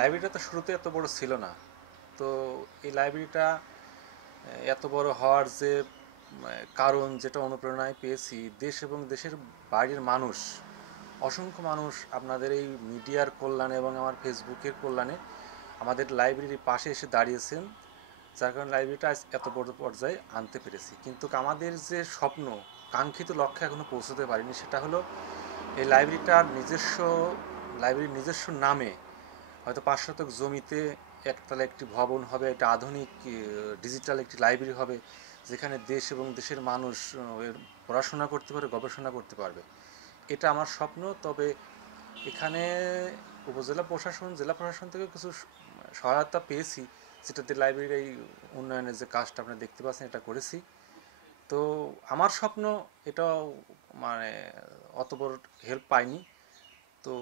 লাইব্রেরিটা তো শুরুতে এত বড় ছিল না। তো এই লাইব্রেরিটা এত বড় হওয়ার যে কারণ, যেটা অনুপ্রেরণায় পেয়েছি, দেশ এবং দেশের বাইরের মানুষ, অসংখ্য মানুষ আপনাদের এই মিডিয়ার কল্যাণে এবং আমার ফেসবুকের কল্যাণে আমাদের লাইব্রেরির পাশে এসে দাঁড়িয়েছেন, যার কারণে লাইব্রেরিটা আজ এত বড় পর্যায়ে আনতে পেরেছি। কিন্তু আমাদের যে স্বপ্ন, কাঙ্ক্ষিত লক্ষ্যে এখনও পৌঁছতে পারিনি, সেটা হলো এই লাইব্রেরির নিজস্ব নামে হয়তো 5 শতক জমিতে একতলা একটি ভবন হবে, একটা আধুনিক ডিজিটাল একটি লাইব্রেরি হবে, যেখানে দেশ এবং দেশের মানুষ পড়াশোনা করতে পারে, গবেষণা করতে পারবে। এটা আমার স্বপ্ন। তবে এখানে উপজেলা প্রশাসন, জেলা প্রশাসন থেকে কিছু সহায়তা পেয়েছি, যেটাতে লাইব্রেরির এই উন্নয়নের যে কাজটা আপনারা দেখতে পাচ্ছেন, এটা করেছি। তো আমার স্বপ্ন এটাও মানে অত বড় হেল্প পাইনি। তো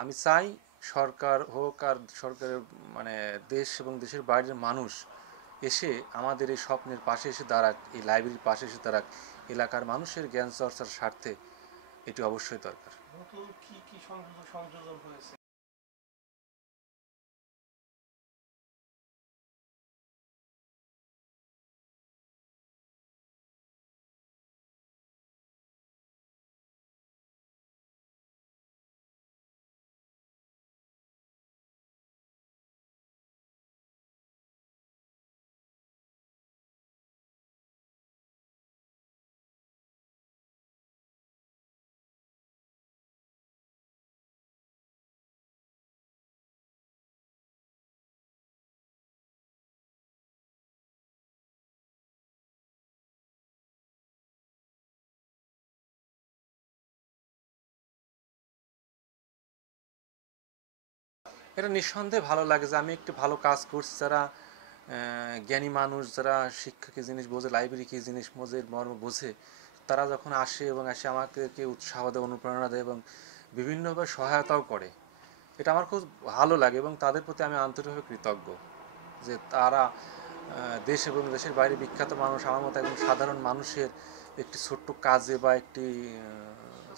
আমি চাই সরকার হোক আর সরকারের মানে দেশ এবং দেশের বাইরের মানুষ এসে আমাদের এই স্বপ্নের পাশে এসে দাঁড়াক, এই লাইব্রেরির পাশে এসে দাঁড়াক। এলাকার মানুষের জ্ঞান চর্চার স্বার্থে এটি অবশ্যই দরকার। নতুন কি কি সংযোজন হয়েছে? এটা নিঃসন্দেহে ভালো লাগে যে আমি একটি ভালো কাজ করছি। যারা জ্ঞানী মানুষ, যারা শিক্ষা কী জিনিস বোঝে, লাইব্রেরি কী জিনিস বোঝে, মর্ম বোঝে, তারা যখন আসে এবং এসে আমাকে উৎসাহ দেয়, অনুপ্রেরণা দেয় এবং বিভিন্নভাবে সহায়তাও করে, এটা আমার খুব ভালো লাগে এবং তাদের প্রতি আমি আন্তরিকভাবে কৃতজ্ঞ যে তারা দেশ এবং দেশের বাইরে বিখ্যাত মানুষ আমার মতো একজন সাধারণ মানুষের একটি ছোট্ট কাজে বা একটি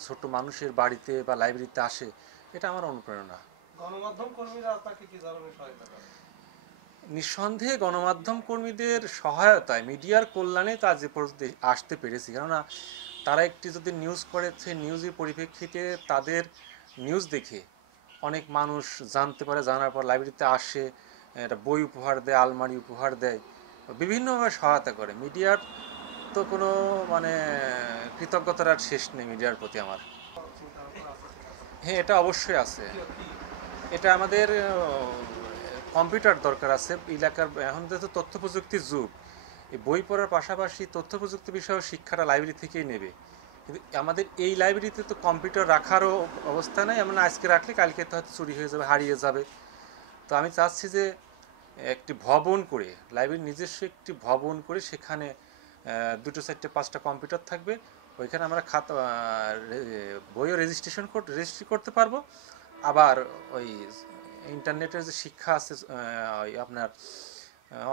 ছোট্ট মানুষের বাড়িতে বা লাইব্রেরিতে আসে। এটা আমার অনুপ্রেরণা। গণমাধ্যম কর্মীরা আপনাকে কি ধরনের সহায়তা করে? নিঃসন্দেহে গণমাধ্যম কর্মীদের সহায়তায়, মিডিয়ার কল্যাণে তা যে পর্যন্ত আসতে পেরেছি। কেননা তারা একটি যদি নিউজ করে, সেই নিউজের পরিপ্রেক্ষিতে তাদের নিউজ দেখে অনেক মানুষ জানতে পারে, জানার পর লাইব্রেরিতে আসে, একটা বই উপহার দেয়, আলমারি উপহার দেয়, বিভিন্নভাবে সহায়তা করে। মিডিয়ার তো কোনো মানে কৃতজ্ঞতার আর শেষ নেই মিডিয়ার প্রতি আমার। চিন্তা ভাবনা আছে কিনা? হ্যাঁ, এটা অবশ্যই আছে। কি কি? এটা আমাদের কম্পিউটার দরকার আছে এলাকার। এখন যেহেতু তথ্য প্রযুক্তির যুগ, এই বই পড়ার পাশাপাশি তথ্য প্রযুক্তি বিষয়ে শিক্ষাটা লাইব্রেরি থেকেই নেবে। কিন্তু আমাদের এই লাইব্রেরিতে তো কম্পিউটার রাখারও অবস্থা নাই। এমন আজকে রাখলে কালকে তো হয়তো চুরি হয়ে যাবে, হারিয়ে যাবে। তো আমি চাচ্ছি যে একটি ভবন করে, লাইব্রেরির নিজস্ব একটি ভবন করে সেখানে 2, 4, 5টা কম্পিউটার থাকবে। ওইখানে আমরা খাতা বইও রেজিস্ট্রি করতে পারবো। আবার ওই ইন্টারনেটের যে শিক্ষা আছে, ওই আপনার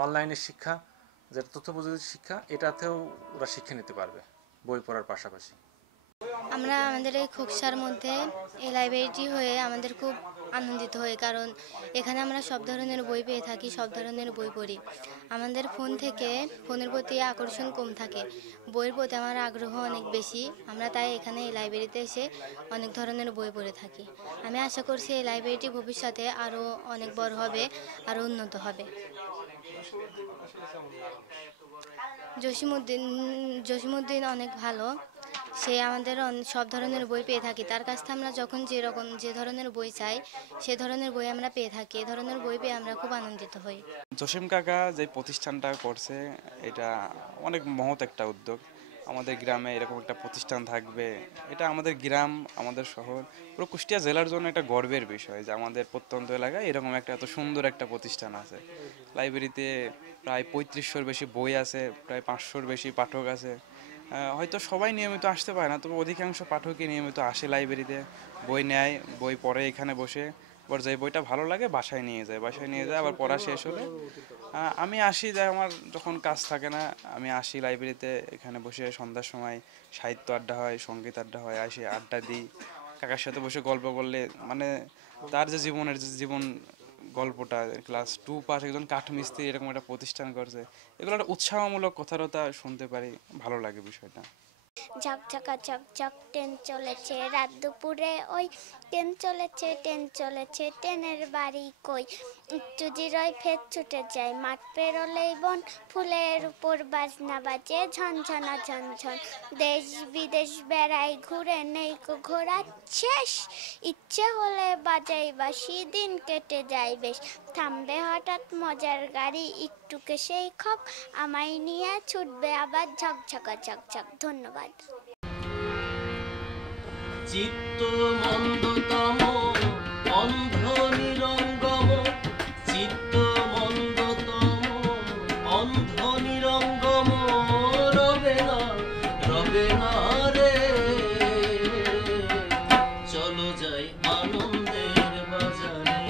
অনলাইনের শিক্ষা, যেটা তথ্য প্রযুক্তির শিক্ষা, এটাতেও ওরা শিক্ষা নিতে পারবে বই পড়ার পাশাপাশি। আমরা আমাদের এই খোকসার মধ্যে এই লাইব্রেরিটি হয়ে আমাদের খুব আনন্দিত হই, কারণ এখানে আমরা সব ধরনের বই পেয়ে থাকি, সব ধরনের বই পড়ি। আমাদের ফোনের প্রতি আকর্ষণ কম থাকে, বইয়ের প্রতি আমার আগ্রহ অনেক বেশি। আমরা তাই এখানে এই লাইব্রেরিতে এসে অনেক ধরনের বই পড়ে থাকি। আমি আশা করছি এই লাইব্রেরিটি ভবিষ্যতে আরও অনেক বড় হবে, আরও উন্নত হবে। জসিমউদ্দিন জসিমউদ্দিন অনেক ভালো। সে আমাদের সব ধরনের বই পেয়ে থাকি, তার কাছ থেকে আমরা যখন যে ধরনের বই চাই সে ধরনের বই আমরা পেয়ে থাকি। এ ধরনের বই পেয়ে আমরা খুব আনন্দিত হই। জসিম কাকা যে প্রতিষ্ঠানটা করছে, এটা অনেক মহৎ একটা উদ্যোগ। আমাদের গ্রামে এরকম একটা প্রতিষ্ঠান থাকবে, এটা আমাদের গ্রাম, আমাদের শহর, পুরো কুষ্টিয়া জেলার জন্য একটা গর্বের বিষয় যে আমাদের প্রত্যন্ত এলাকায় এরকম একটা এত সুন্দর একটা প্রতিষ্ঠান আছে। লাইব্রেরিতে প্রায় 3500-র বেশি বই আছে, প্রায় 500-র বেশি পাঠক আছে। হয়তো সবাই নিয়মিত আসতে পারে না, তবে অধিকাংশ পাঠকই নিয়মিত আসে লাইব্রেরিতে, বই নেয়, বই পড়ে এখানে বসে। আবার যে বইটা ভালো লাগে বাসায় নিয়ে যায় আবার পড়া শেষ হলে আমি আসি। যাই আমার যখন কাজ থাকে না, আমি আসি লাইব্রেরিতে, এখানে বসে সন্ধ্যার সময় সাহিত্য আড্ডা হয়, সঙ্গীত আড্ডা হয়, আসি আড্ডা দিই। কাকার সাথে বসে গল্প করলে মানে তার যে জীবনের যে জীবন গল্পটা, ক্লাস 2 পাস একজন কাঠমিস্ত্রি এরকম একটা প্রতিষ্ঠান করছে, এগুলো একটা উৎসাহমূলক কথাবার্তা শুনতে পারি, ভালো লাগে বিষয়টা। ঝকঝকা ঝকঝক ট্রেন চলেছে, রাত দুপুরে ওই ট্রেন চলেছে, ট্রেন চলেছে, ট্রেনের বাড়ি কই, একটু জিরোয় ফের ছুটে যায়, মাঠ পেরোলেই বন, ফুলের উপর বাজনা বাজে ঝনঝনা ঝনঝন, দেশ বিদেশ বেড়াই ঘুরে নেই কো ঘোরা শেষ, ইচ্ছে হলে বাজাই বাঁশি, দিন কেটে যায় বেশ, থামবে হঠাৎ মজার গাড়ি, একটুকে সেই খপ আমায় নিয়ে ছুটবে আবার ঝকঝকা ঝকঝক। ধন্যবাদ। চিত্ত মন্দতম অন্ধ নিরঙ্গম, চিত্ত মন্দতম অন্ধ নিরঙ্গম, রবে না রে, চলো যাই আনন্দের বাজারে,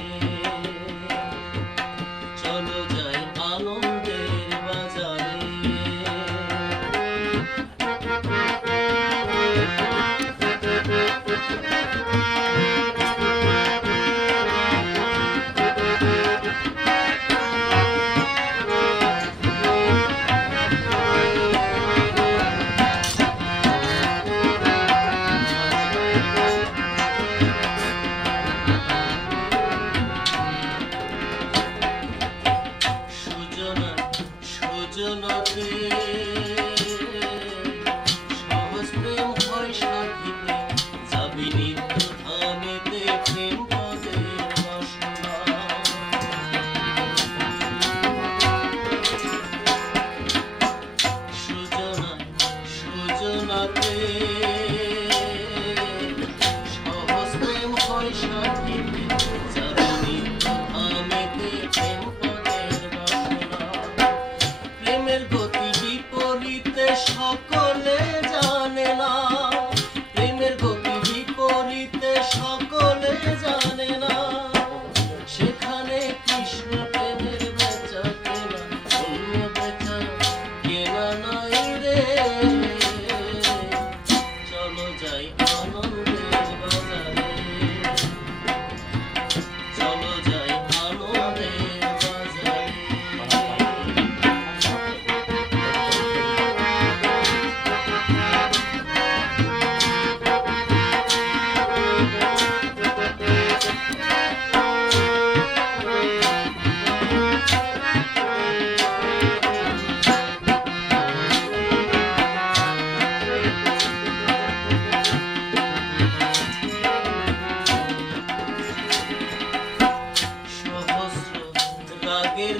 চলো যাই আনন্দের বাজারে। সুজনাতে সহজ প্রেম হয় সাথীতে, যাবি নিত্য ধামেতে প্রেম পদের বাসনা। সুজনাতে সহজ প্রেম হয় সাথীতে, যাবি নিত্য ধামেতে প্রেম পদের বাসনা। প্রেমের গতি বিপরীতে সকলে জানে না, প্রেমের গতি বিপরীতে সকলে জানে না, সেখানে কৃষ্ণ প্রেমের বেচা কেনা, অন্য বেচা কেনা নাই রে, চলো যাই আনন্দের বাজারে, চলো যাই আনন্দের বাজারে। সহস্র রাগের